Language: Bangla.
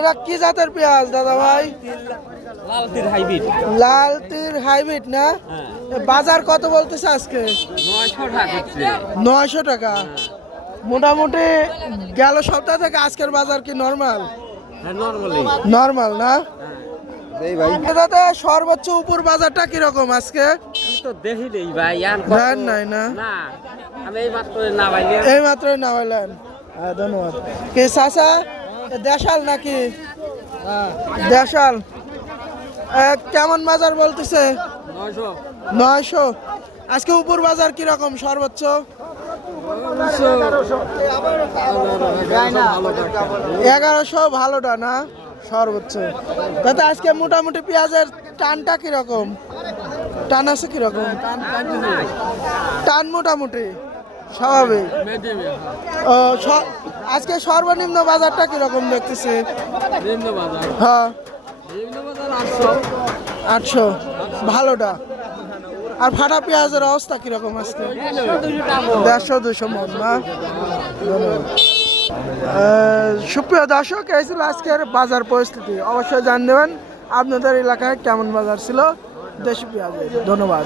এটা কি জাতের পেঁয়াজ দাদা ভাই? লালতির হাইব্রিড। লালতির হাইব্রিড না? বাজার কত বলতেছে আজকে? 900 টাকা হচ্ছে। 900 টাকা। মোটামুটি গেল সপ্তাহ থেকে আজকের বাজার কি নরমাল? হ্যাঁ নরমালি। নরমাল না? এই ভাই দাদা সর্বোচ্চ উপর বাজারটা কিরকম আজকে? আমি তো দেখি দেই ভাই দেন নাই না? না আমি এই মাত্র না ভাইলে এই মাত্রই নামাইলেন। ধন্যবাদ। কি চাচা দেশাল নাকি? দেশাল। কেমন বাজার বলতেছে? 900 900। আজকে উপর বাজার কিরকম সর্বোচ্চ? 1100 ভালোটা না সর্বোচ্চ। দাদা আজকে মোটামুটি পেঁয়াজের টানটা কিরকম? টান আছে কিরকম? টান মোটামুটি স্বাভাবিক। ও, আজকে সর্বনিম্ন বাজারটা কিরকম দেখতেছি? হ্যাঁ 800 ভালোটা। আর ফাটা পেঁয়াজের অবস্থা কিরকম আজকে? 150-200 মন না? সুপ্রিয় দর্শক, এই ছিল আজকের বাজার পরিস্থিতি। অবশ্যই জানিয়ে দেবেন আপনাদের এলাকায় কেমন বাজার ছিল দেশি পেঁয়াজের। ধন্যবাদ।